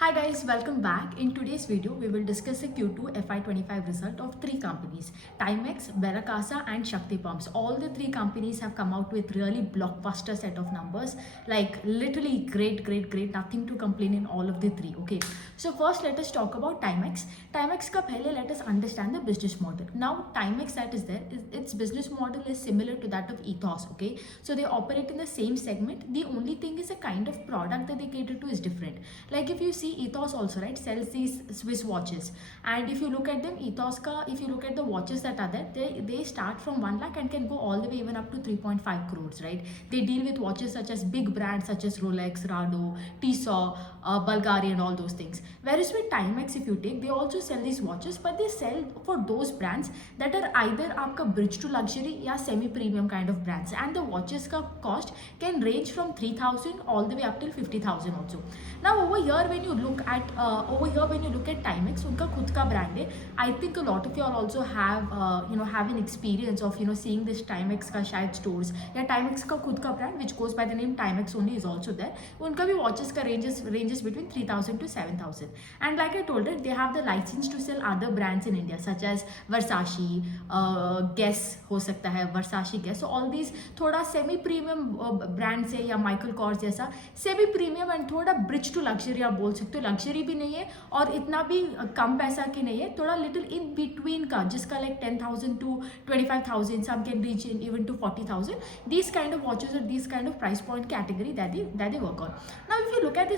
Hi guys, welcome back. In today's video, we will discuss the Q2 FY25 result of three companies, Timex, Veracasa and Shakti Pumps. All the three companies have come out with really blockbuster set of numbers, like literally great, nothing to complain in all of the three. Okay, so first let us talk about Timex. Timex ka pehle let us understand the business model. Now Timex that is there, its business model is similar to that of Ethos. Okay, so they operate in the same segment. The only thing is the kind of product that they cater to is different. Like if you see Ethos also, right, sells these Swiss watches, and if you look at them, if you look at the watches that are there, they start from 1 lakh and can go all the way even up to 3.5 crores, right? They deal with watches such as big brands such as Rolex, Rado, Tissot, Bulgari and all those things. Whereas with Timex, if you take, they also sell these watches, but they sell for those brands that are either आपका bridge to luxury या semi premium kind of brands, and the watches का cost can range from 3,000 all the way up till 50,000 also. Now over here when you look at Timex, उनका खुद का brand है. I think a lot of you all also have an experience of seeing this Timex का शायद stores या Timex का खुद का brand which goes by the name Timex only is also there. उनका भी watches का ranges between 3,000 to 7,000. And like I told you, they have the license to sell other brands in India such as Versace, Guess हो सकता है, Versace Guess. So all these थोड़ा semi premium brands है या Michael Kors जैसा semi premium and थोड़ा bridge to luxury आप बोल सकते हो. लग्जरी भी नहीं है और इतना भी कम पैसा की नहीं है, थोड़ा लिटिल इन बिटवीन का, जिसका like 10,000 to 25,000, some can reach in even to 40,000. These kind of watches or these kind of price point category that they work on. Now if you look at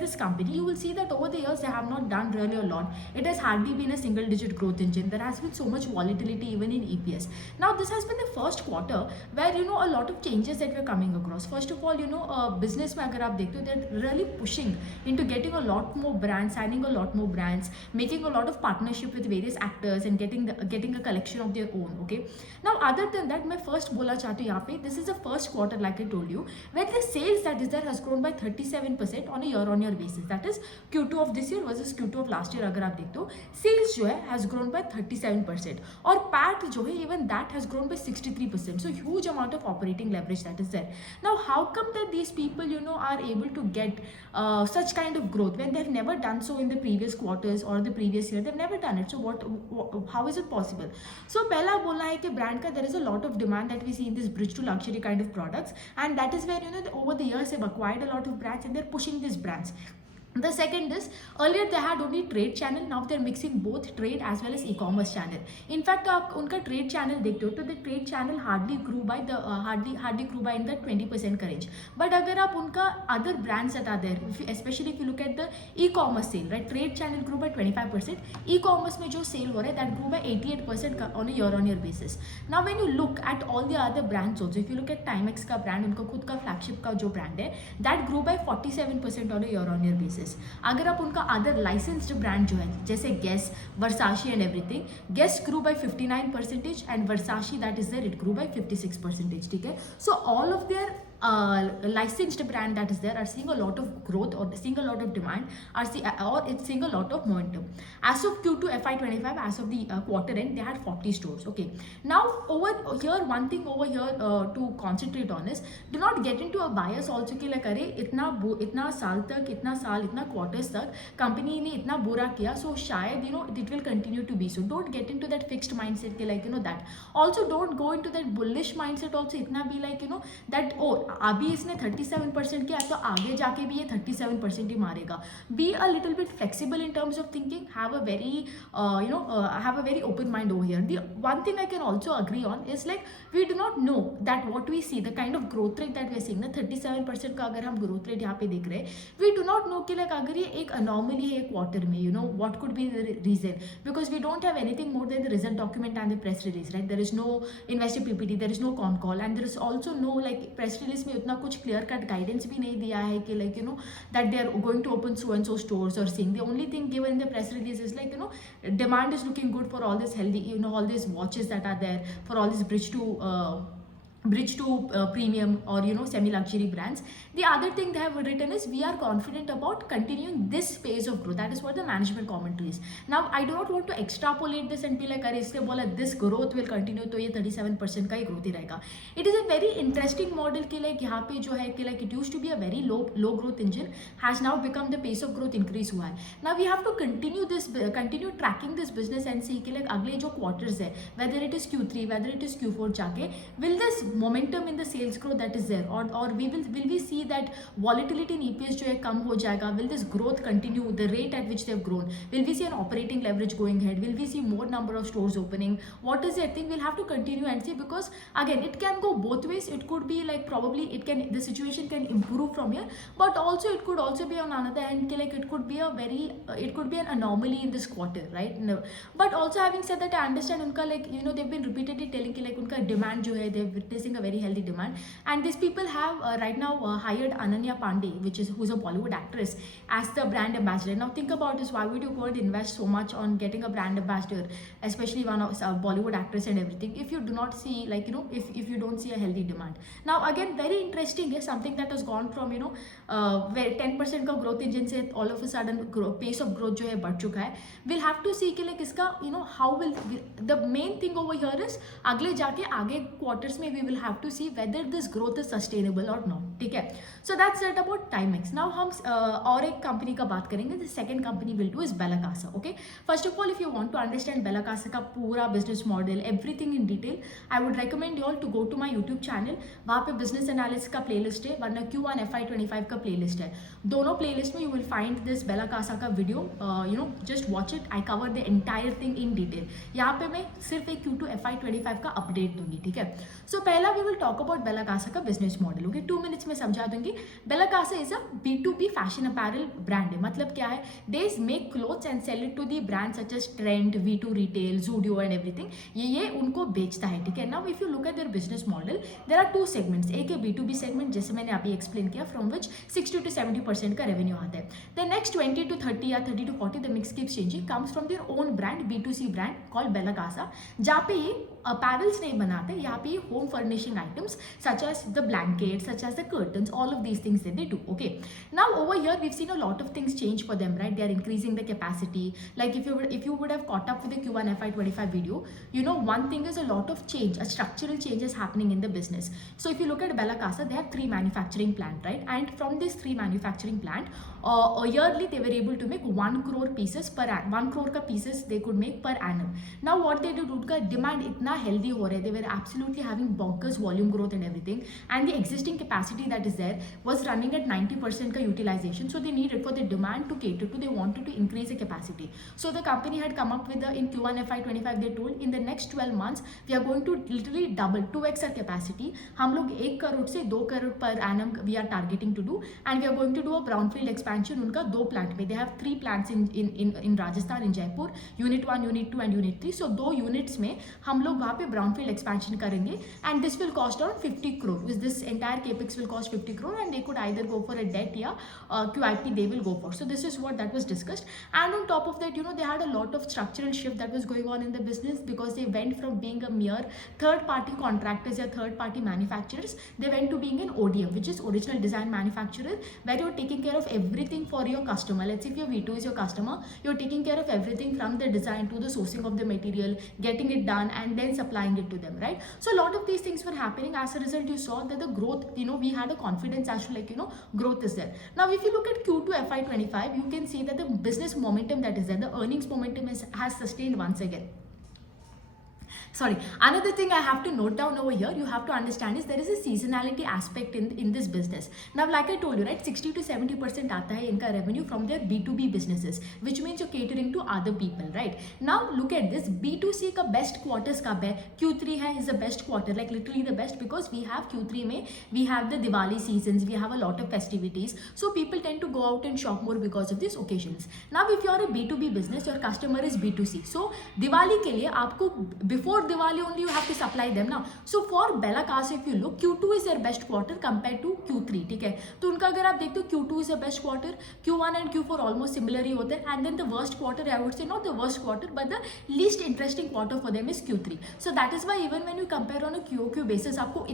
this company, you will see that over the years they have not done really a lot. It has hardly been a single digit growth engine. There has been so much volatility even in EPS. Now this has been the first quarter where a lot of changes that were coming across. First of all, business में अगर आप देखते हो, they're really pushing into getting a lot more brands, signing a lot more brands, making a lot of partnership with various actors and getting a collection of their own. Okay, now other than that, मैं first बोला चाहती हूँ यहाँ पे, this is the first quarter like I told you where the sales that is there has grown by 37% on a year-on-year basis. That is Q2 of this year versus Q2 of last year. अगर आप देखते हो, sales जो है has grown by 37% और PAT जो है even that has grown by 63%. So huge amount of operating leverage that is there. Now how come that these people are able to get such kind of growth when they've never done so in the previous quarters or the previous year? They've never done it. So how is it possible? So पहला बोलना है कि brand का there is a lot of demand that we see in this bridge to luxury kind of products, and that is where over the years they've acquired a lot of brands and they're pushing these brands. The second is, earlier they had only trade channel, now they're mixing both trade as well as e-commerce channel. In fact, आप उनका trade channel देखते हो तो the trade channel hardly grew by in the 20% का range. But अगर आप उनका other brands that are there, especially if you look at the e-commerce sale, right, trade channel grew by 25%, e-commerce में जो sale हो रहा है that grew by 88% on a year-on-year basis. Now when you look at all the other brands also, if you look at Timex का brand, उनका खुद का flagship का जो brand है, that grew by 47% on a year-on-year basis. अगर आप उनका अदर लाइसेंस्ड ब्रांड जो है जैसे Guess, Versace and everything, Guess grew by 59% and Versace that is there, it grew by 56%. ठीक है, so all of their licensed brand that is there are seeing a lot of growth or seeing a lot of demand, or it's seeing a lot of momentum. As of Q2 FY25, as of the quarter end, they had 40 stores. Okay, now over here one thing over here to concentrate on is, do not get into a bias also कि like अरे इतना साल तक इतना quarters तक company ने इतना बुरा किया, so शायद it will continue to be so. Don't get into that fixed mindset कि like that. Also don't go into that bullish mindset also इतना भी like that अभी इसने 37% किया तो आगे जाके भी ये 37% ही मारेगा. Be a little bit flexible in terms of thinking. Have a very open mind over here. The one thing I can also agree on is like we do not know that what we see, the kind of growth rate that we are seeing, ना 37% का अगर हम growth rate यहाँ पे देख रहे हैं, we do not know कि like अगर ये एक anomaly है quarter में, what could be the reason, because we don't have anything more than the result document and the press release, right? There is no investor PPT, there is no con call, and there is also no like press release में उतना कुछ clear cut guidance भी नहीं दिया है कि like that they are going to open so and so stores or seeing. The only thing given in the press release is like demand is looking good for all this healthy all these watches that are there, for all this bridge to bridge to premium or semi luxury brands. The other thing they have written is, we are confident about continuing this phase of growth. That is what the management commentary is. Now I do not want to extrapolate this and be like, अरे इसने बोला this growth will continue, तो ये 37% का ही growth ही रहेगा. It is a very interesting model कि like यहाँ पे जो है कि like it used to be a very low growth engine, has now become the pace of growth increase हुआ है. Now we have to continue tracking this business and see कि like अगले जो quarters है, whether it is Q3, whether it is Q4 जाके, will this momentum in the sales growth that is there, or will we see that volatility in EPS जो है कम हो जाएगा? Will this growth continue, the rate at which they have grown? Will we see an operating leverage going ahead? Will we see more number of stores opening? What is it? I think we'll have to continue and see, because again it can go both ways. It could be like probably the situation can improve from here, but also it could also be on another hand like it could be an anomaly in this quarter, right? No. But also having said that, I understand unka like they've been repeatedly telling कि like unka demand जो है, they're witnessing a very healthy demand, and these people have right now hired Ananya Pandey, who's a Bollywood actress, as the brand ambassador. Now think about this, why would you go and invest so much on getting a brand ambassador, especially one of Bollywood actress and everything, if you do not see like if you don't see a healthy demand? Now again, very interesting is something that has gone from where 10% का growth engine से all of a sudden pace of growth जो है बढ़ चुका है. We'll have to see कि like इसका how will the main thing over here is अगले जाके आगे quarters में we will have to see whether this growth is sustainable or not. ठीक है. So that's it about Timex. Now हम और एक company का बात करेंगे. The second company we'll do is Bella Casa. Okay. First of all, if you want to understand Bella Casa का पूरा business model, everything in detail, I would recommend you all to go to my YouTube channel. वहाँ पे business analysis का playlist है, वरना Q1 FY25 का playlist है. दोनों playlist में you will find this Bella Casa का video. Just watch it. I cover the entire thing in detail. यहाँ पे मैं सिर्फ एक Q2 FY25 का update दूंगी. ठीक है. So पहला we will talk about Bella Casa का business model. Okay, 2 minutes में समझा दूंगी. Bella Casa is a B2B fashion apparel brand है. मतलब क्या है? They make clothes and sell it to the brands such as Trend, V2 Retail, Zudio and everything. ये उनको बेचता है. ठीक है. Now if you look at their business model, there are two segments. एक है B2B segment, जैसे मैंने अभी explain किया, from which 60 to 70% का revenue आता है. The next 20 to 30 या 30 to 40, the mix keeps changing, comes from their own brand, B2C brand called Bella Casa, जहाँ पे ये apparels नहीं बनाते, यहाँ पे home furnishing items such as the blankets, such as the curtains, all of these things that they do. Okay. Now over here we've seen a lot of things change for them, right? They are increasing the capacity. Like if you would have caught up with the Q1 FY25 video, one thing is a lot of change, a structural change is happening in the business. So if you look at Bella Casa, they have 3 manufacturing plant, right? And from this 3 manufacturing plant, yearly they were able to make 1 crore pieces per annum. 1 crore ka pieces they could make per annum. Now what they did, उनका demand इतना healthy हो रहा है, they were absolutely having bonkers volume growth and everything, and the existing capacity that is there was running at 90% ka utilization. So they needed, for the demand to cater to, they wanted to increase the capacity. So the company had come up with in Q1 FY25 they told, in the next 12 months we are going to literally double, 2x our capacity. हम लोग 1 करोड़ से 2 crore per annum we are targeting to do, and we are going to do a brownfield expansion. उनका 2 plant में, they have 3 plants in Rajasthan, in Jaipur, unit 1, unit 2 and unit 3. So 2 units में हम लोग वहाँ पे brownfield expansion करेंगे, and this will cost around 50 crore. This entire capex will cost 50 crore, and they could either go for a debt या QIP they will go for. So this is what that was discussed. And on top of that, they had a lot of structural shift that was going on in the business, because they went from being a mere third party contractors or third party manufacturers, they went to being an ODM, which is original design manufacturer, where you're taking care of everything for your customer. Let's say if your V2 is your customer, you're taking care of everything from the design to the sourcing of the material, getting it done and then supplying it to them, right? So a lot of these things were happening. As a result, you saw that the growth, we had a confidence as to growth is there. Now if you look at Q2 FY25, you can see that the business momentum that is there, the earnings momentum has sustained once again. Sorry, another thing I have to note down over here, you have to understand, is there is a seasonality aspect in this business. Now like I told you, right, 60 to 70% आता है इनका revenue from their B2B businesses, which means you're catering to other people, right? Now look at this, B2C का best quarters कब है? Q3 है, is the best quarter, like literally the best, because we have Q3 में we have the Diwali seasons, we have a lot of festivities, so people tend to go out and shop more because of these occasions. Now if you're a B2B business, your customer is B2C, so Diwali के लिए आपको before Diwali only you have to supply them now. So for Bella Casa, if you look, Q2 is their best quarter compared to Q3, ठीक है. तो उनका अगर आप देखते हो Q2 is the best quarter, Q1 and Q4 almost similar ही होते हैं, and then the worst quarter, I would say not the worst quarter but the least interesting quarter for them is Q3. So that is why even when you compare on a QOQ basis आपको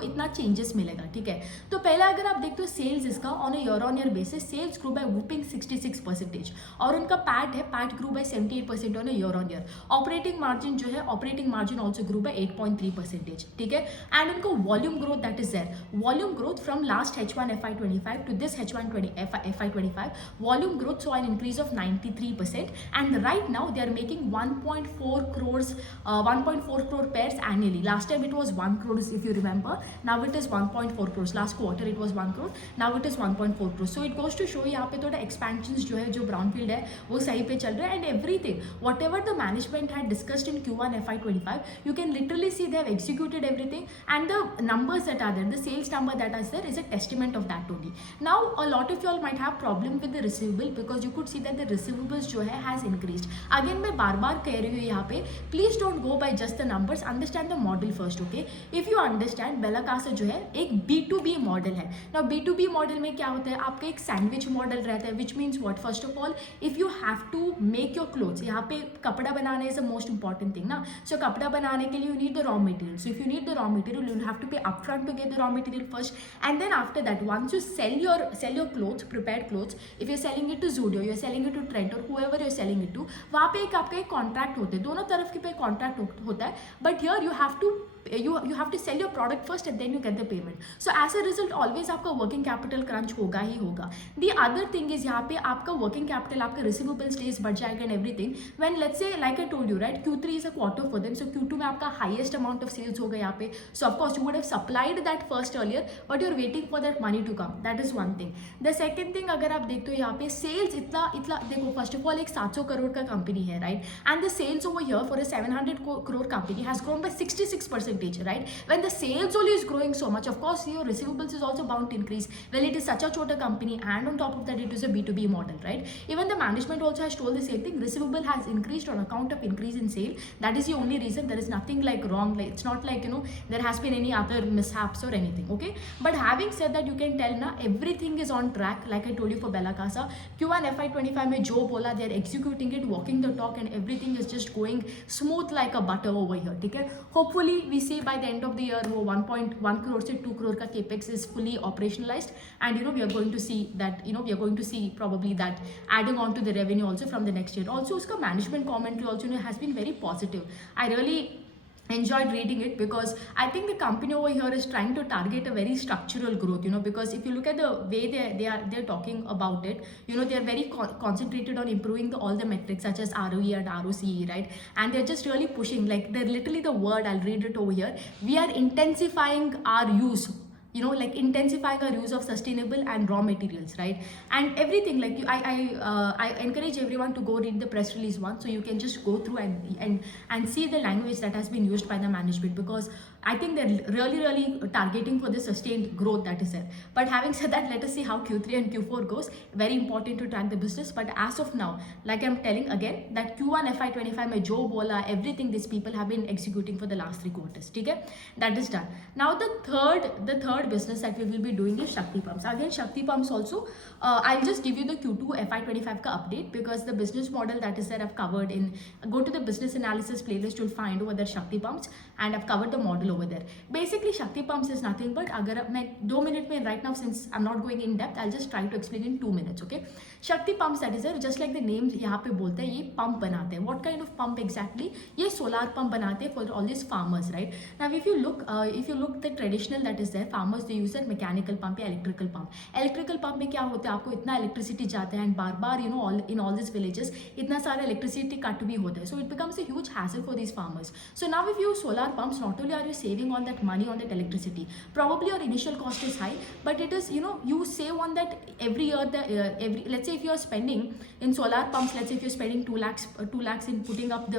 इतना changes मिलेगा, ठीक है. तो पहला अगर आप देखते हो सेल्स इसका on a year on year basis sales grow by whopping 66% और उनका PAT grow by 78% on a year on year. Operating margin जो है operating margin also grow by 8.3%, ठीक है. एंड उनको volume growth that is there, volume growth from last H1 FY25 to this H1 FY25 volume growth saw an increase of 93% and right now they are making 1.4 crore pairs annually. Last time it was 1 crore if you remember, now it is 1.4 crores. Last quarter it was 1 crore, now it is 1.4 crores. So it goes to show यहाँ पे थोड़ा expansions जो है जो brownfield है वो सही पे चल रहा है. And everything whatever the management had discussed in Q1 FY25 you can literally see they have executed everything and the numbers that are there, the sales number that is there is a testament of that only. Now a lot of you all might have problem with the receivable because you could see that the receivables जो है has increased. Again मैं बार बार कह रही हूँ यहाँ पे please don't go by just the numbers, understand the model first, okay? If you understand Bella Casa जो है एक B2B मॉडल है. Now B2B मॉडल में क्या होता है, आपका एक सैंडविच मॉडल रहता है which means what, first of all if you have to make your clothes, यहाँ पे कपड़ा बनाना is the most important thing ना. So कपड़ा बनाने के लिए you need the raw material. So if you need the raw material you will have to pay upfront to get the raw material first, and then after that once you sell your clothes, prepared clothes, if you're selling it to Zudio, you're selling it to Trent or whoever you're selling it to, वहाँ पे एक आपका एक contract होते हैं, दोनों तरफ के पे कॉन्ट्रैक्ट होता है. But here you have to sell your product first and then you get the payment. So as a result always आपका working capital crunch होगा ही होगा. The other thing is यहाँ पे आपका working capital, आपका receivables days बढ़ जाएगा and everything. When let's say like I told you right, Q3 is a quarter for them, so Q2 में आपका highest amount of sales होगा यहाँ पे. So of course you would have supplied that first earlier but you're waiting for that money to come. That is one thing. The second thing अगर आप देखते हो यहाँ पे sales इतना देखो, first of all एक 700 करोड़ का company है right, and the sales over here for a 700 crore company has grown by 66%, right? When the sales only is growing so much, of course your receivables is also bound to increase. Well, it is such a chota company and on top of that it is a B2B model, right? Even the management also has told the same thing, receivable has increased on account of increase in sale. That is the only reason. There is nothing like wrong, like it's not like there has been any other mishaps or anything, okay? But having said that, you can tell now everything is on track. Like I told you for Bella Casa, Q1 FY25 में जो बोला they are executing it, walking the talk, and everything is just going smooth like a butter over here, ठीक है? Hopefully we see by the end of the year वो 1.1 crore से 2 crore का capex is fully operationalized, and we are going to see that we are going to see probably that adding on to the revenue also from the next year. Also उसका management commentary also has been very positive. I really enjoyed reading it because I think the company over here is trying to target a very structural growth, because if you look at the way they're talking about it, they are very concentrated on improving all the metrics such as ROE and ROCE, right? And they're just really pushing, like they're literally the word, I'll read it over here, we are intensifying our use, like intensifying our use of sustainable and raw materials, right? And everything, like I encourage everyone to go read the press release once, so you can just go through and see the language that has been used by the management, because I think they're really targeting for the sustained growth that is there. But having said that, let us see how Q3 and Q4 goes. Very important to track the business, but as of now, like I'm telling again, that Q1 FY25 में जो बोला, everything these people have been executing for the last 3 quarters, ठीक है? That is done. Now the third business that we will be doing is Shakti Pumps. Again, Shakti Pumps also, I'll just give you the Q2 FY25 ka update, because the business model that is there I've covered in, go to the business analysis playlist, you'll find over there Shakti Pumps, and I've covered the model over there. Basically Shakti Pumps is nothing but, अगर मैं 2 minute में right now, since I'm not going in depth, I'll just try to explain in 2 minutes, okay? Shakti Pumps, that is there, just like the name यहाँ पे बोलते हैं, ये pump बनाते हैं. What kind of pump exactly? ये solar pump बनाते हैं for all these farmers, right? Now if you look the traditional that is there, farmers they use a mechanical pump या electrical pump. Electrical pump में क्या होता है, आपको इतना electricity जाता है, and bar in all these villages इतना सारा electricity cut भी होता है, so it becomes a huge hassle for these farmers. So now if you use solar pumps, not only are you saving on that money on that electricity, probably your initial cost is high, but it is you save on that every year. Let's say if you are spending in solar pumps, let's say if you're spending 2 lakhs in putting up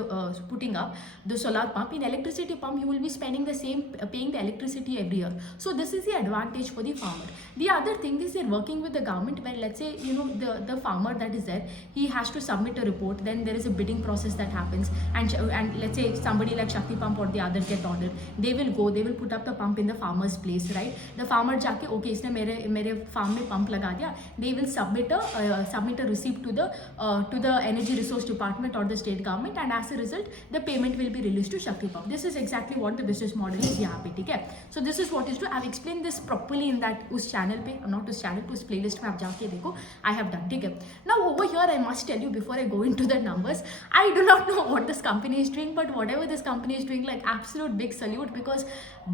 the solar pump, in electricity pump you will be spending the same, paying the electricity every year. So this is is the advantage for the farmer. The other thing is they're working with the government where, let's say, the farmer that is there, he has to submit a report, then there is a bidding process that happens, and let's say somebody like Shakti Pump or the other get ordered, they will put up the pump in the farmer's place, right? The farmer जाके okay इसने मेरे farm में pump लगा दिया, they will submit a receipt to the Energy Resource Department or the state government, and as a result the payment will be released to Shakti Pump. This is exactly what the business model is यहाँ पे, ठीक है? So this is what is true. I've explained this properly in that उस channel पे, not उस channel पे, उस playlist में आप जाके देखो, I have done, ठीक है? Now over here I must tell you before I go into the numbers, I do not know what this company is doing, but whatever this company is doing, like absolute big salute, because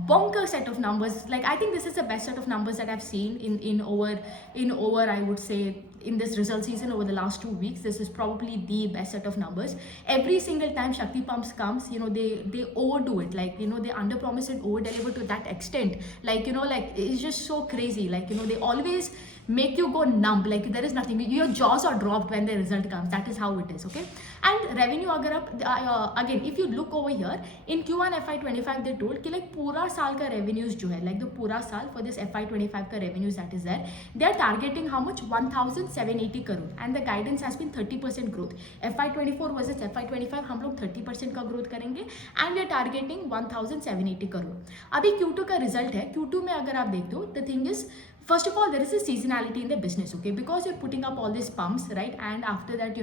bonker set of numbers. Like I think this is the best set of numbers that I've seen in over I would say in this result season over the last 2 weeks. This is probably the best set of numbers. Every single time Shakti Pumps comes, they overdo it, like they under promise and over deliver to that extent, like like it's just so crazy, like they always make you go numb, like there is nothing, your jaws are dropped when the result comes. That is how it is, okay? And revenue agar आप again if you look over here in Q1 FY25 they told कि like पूरा साल का revenues जो है, like the पूरा साल for this FY25 का revenues that is there, they are targeting how much? 1780 crore, and the guidance has been 30% growth. FY24 versus FY25 हम लोग 30% का growth करेंगे, and we are targeting 1780 crore. अभी Q2 का result है, Q2 में अगर आप देखते हो, the thing is, first of all, there is a seasonality in the business, okay? Because you're putting up all these pumps, right? And after that,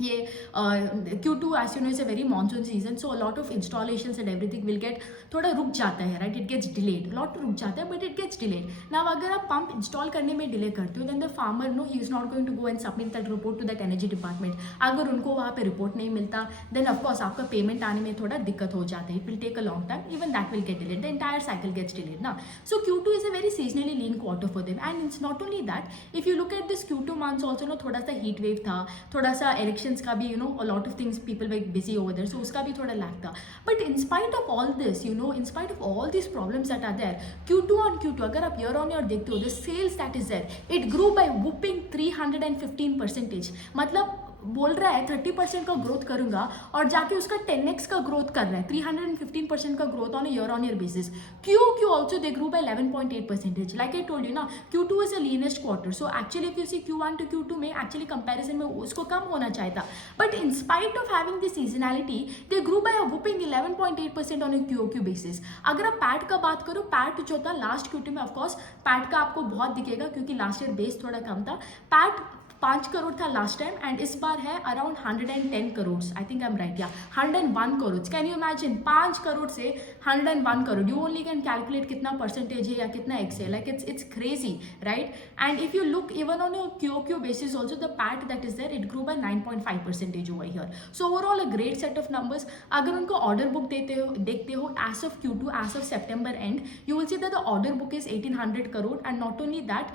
ये Q2 as you know is a very monsoon season, so a lot of installations and everything will get थोड़ा रुक जाता है, right? It gets delayed, lot रुक जाता है, but it gets delayed. Now अगर आप pump install करने में delay करते हो, then the farmer he is not going to go and submit that report to that energy department. अगर उनको वहाँ पे report नहीं मिलता, then of course आपका payment आने में थोड़ा दिक्कत हो जाता है. It will take a long time, even that will get delayed. The entire cycle gets delayed ना. So Q2 is a very seasonally lean quarter for them, and it's not only that. If you look at this Q2 months also, थोड़ा सा heat wave था, थोड़ा सा election का भी a lot of things, people were busy over there, so उसका भी थोड़ा lag था. But in spite of all this, in spite of all these problems that are there, Q2 on Q2 अगर आप year on year देखते हो, the sales that is there, it grew by whooping 315%. मतलब बोल रहा है 30% का ग्रोथ करूंगा और जाके उसका 10x का ग्रोथ कर रहा है, 315% का growth on year on year basis. Q also they grow by 11.8%. Like I told you ना, Q2 is a leanest quarter, so actually if you see Q1 to Q2 में एक्चुअली कंपैरिजन में उसको कम होना चाहिए था, but in spite of having this seasonality they grow bye a whopping 11.8% on a QOQ basis. अगर आप PAT का बात करो, पैट जो था लास्ट Q2 में, ऑफकोर्स पैट का आपको बहुत दिखेगा क्योंकि लास्ट ईयर बेस थोड़ा कम था. पैट 5 करोड़ था लास्ट टाइम, एंड इस बार है around 110 crore. I think I am right, या 101 crore. Can you imagine 5 crore से 101 crore? You only can calculate कितना परसेंटेज है या कितना एक्स है. Like it's crazy, right? And if you look even on QOQ basis also, the PAT that is there, it grow by 9.5% over here. So overall a great set of numbers. अगर उनको order book देखते हो as of Q2, as of September end, you will see that the order book is 1800 crore, and not only that,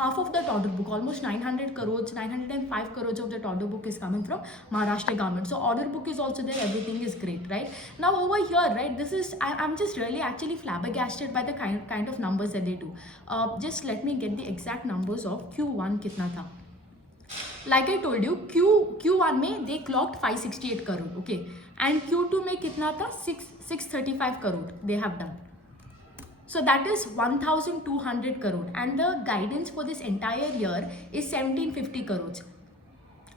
half of that order book, almost 900 crores, 905 crores of that order book is coming from Maharashtra government. So order book is also there, everything is great, right? Now over here, right, this is, I'm just really actually flabbergasted by the kind of numbers that they do. Just let me get the exact numbers of Q1 कितना था. Like I told you, Q1 में they clocked 568 crore, okay, and Q2 में कितना था? 635 crore they have done. So that is 1200 crore, and the guidance for this entire year is 1750 crores.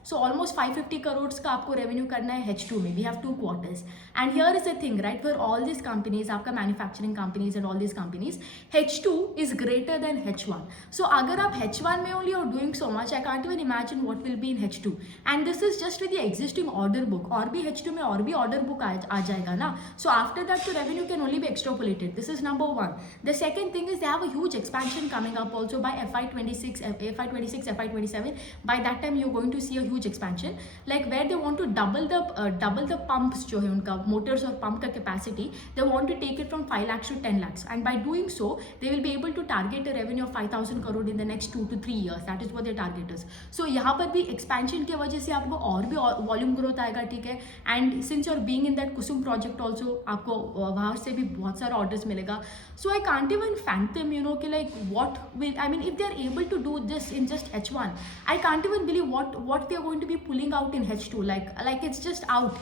So almost 550 crores का आपको revenue करना है H2 में. We have 2 quarters, and here is the thing, right? For all these companies, आपका manufacturing companies and all these companies, H2 is greater than H1. So अगर आप H1 में only are doing so much, I can't even imagine what will be in H2. And this is just with the existing order book. और भी H2 में और भी order book आ जाएगा ना. So after that, the revenue can only be extrapolated. This is number one. The second thing is they have a huge expansion coming up also by FY26, FY27. By that time, you're going to see a huge expansion, like where they want to double the pumps जो है उनका motors और pump का capacity. They want to take it from 5 lakhs to 10 lakhs, and by doing so they will be able to target a revenue of 5000 crore in the next 2 to 3 years. That is what their target is. So यहाँ पर भी expansion की वजह से आपको और भी volume growth आएगा, ठीक है? And since you're being in that Kusum project also, आपको वहाँ से भी बहुत सारा orders मिलेगा. So I can't even fathom, कि like what will, I mean, if they are able to do this in just H1, I can't even believe what they are going to be pulling out in H2, like it's just out.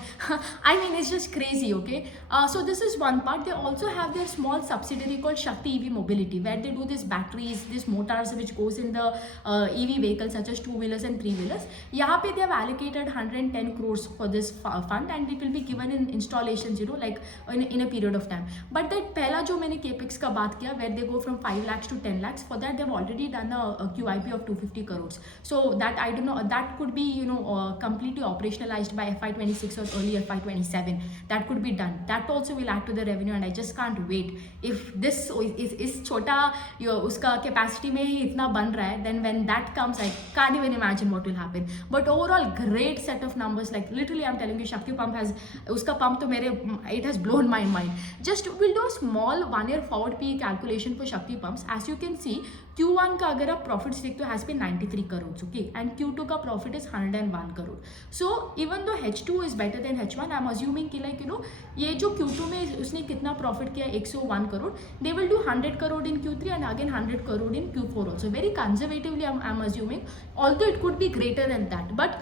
I mean, it's just crazy. Okay, so this is one part. They also have their small subsidiary called Shakti EV Mobility, where they do these batteries, these motors which goes in the EV vehicles such as 2-wheelers and 3-wheelers. Yahan pe they have allocated 110 crores for this fund, and it will be given in installations, you know, like in a period of time. But that pehla jo maine capex ka baat kiya, where they go from 5 lakhs to 10 lakhs, for that they've already done a QIP of 250 crores. So that, I don't know, that could be, you know, completely operationalized by FY26 or early FY27. That could be done. That also will add to the revenue, and I just can't wait. If this is chota uska capacity mein hi itna ban raha hai, then when that comes, I can't even imagine what will happen. But overall, great set of numbers. Like literally, I'm telling you, Shakti Pump has uska pump to it has blown my mind. Just we'll do a small 1-year forward PE calculation for Shakti Pumps. As you can see, Q1 का अगर आप profits देखते हो has been 93 crores, okay, and Q2 का profit is 101 crore. So even though H2 is better than H1, I'm assuming कि like, you know, ये जो Q2 में उसने कितना profit किया 101 crore, they will do 100 crore in Q3 and again 100 crore in Q4 also. Very conservatively, I'm assuming, although it could be greater than that, but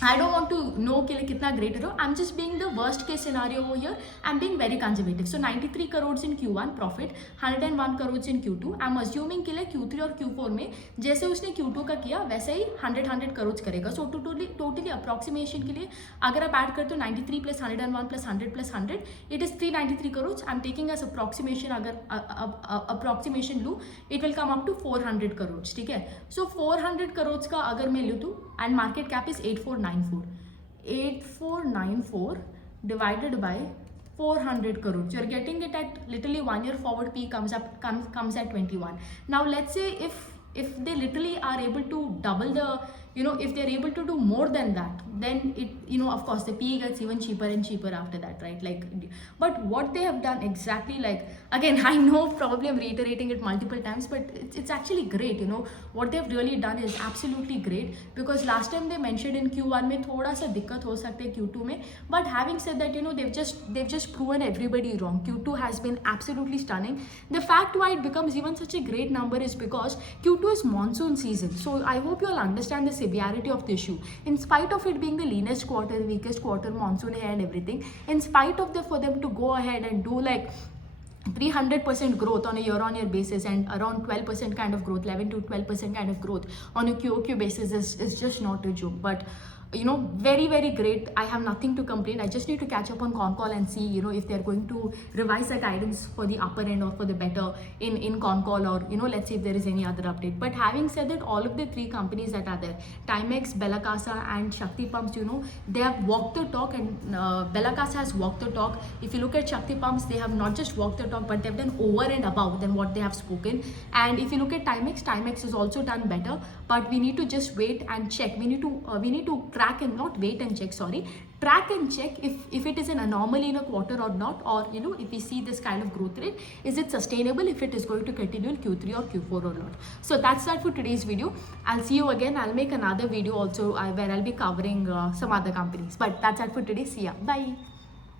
I don't want to know कि कितना greater हो. I'm just being the worst case scenario over here. I'm being very conservative. So 93 crores in Q1 profit, 101 crores in Q2. I'm assuming कि Q3 और Q4 में जैसे उसने Q2 का किया वैसे ही 100 crores करेगा. So totally approximation के लिए अगर आप ऐड करते हो 93 plus 101 plus 100 plus 100, it is 393 crores. I'm taking as approximation. अगर approximation लूँ, it will come up to 400 crores. ठीक है. So 400 crores का अगर मैं लूँ तो, and market cap is 8494 divided by 400 crores. You're getting it at literally 1 year forward P comes at 21. Now let's say if they literally are able to double the, you know, if they're able to do more than that, then it, you know, of course the PE gets even cheaper and cheaper after that, right? Like, but what they have done exactly, like, again, I know probably I'm reiterating it multiple times, but it's actually great, you know. What they've really done is absolutely great, because last time they mentioned in Q1 में थोड़ा सा दिक्कत हो सकते हैं Q2 में, but having said that, you know, they've just proven everybody wrong. Q2 has been absolutely stunning. The fact why it becomes even such a great number is because Q2 is monsoon season. So I hope you all understand the severity of the issue. In spite of it being the leanest quarter, weakest quarter, monsoon hai and everything, in spite of for them to go ahead and do like 300% growth on a year-on-year basis and around 12% kind of growth, 11 to 12% kind of growth on a QOQ basis is just not a joke. But you know, very, very great. I have nothing to complain. I just need to catch up on Concall and see, you know, if they're going to revise the guidance for the upper end or for the better in Concall, or, you know, let's see if there is any other update. But having said that, all of the three companies that are there, Timex, Bella Casa and Shakti Pumps, you know, they have walked the talk, and Bella Casa has walked the talk. If you look at Shakti Pumps, they have not just walked the talk, but they've done over and above than what they have spoken. And if you look at Timex has also done better, but we need to just wait and check. We need to track and not wait and check, track and check if it is an anomaly in a quarter or not, or, you know, if we see this kind of growth rate, is it sustainable, if it is going to continue in Q3 or Q4 or not. So that's that for today's video. I'll see you again. I'll make another video also where I'll be covering some other companies, but that's that for today. See ya. Bye.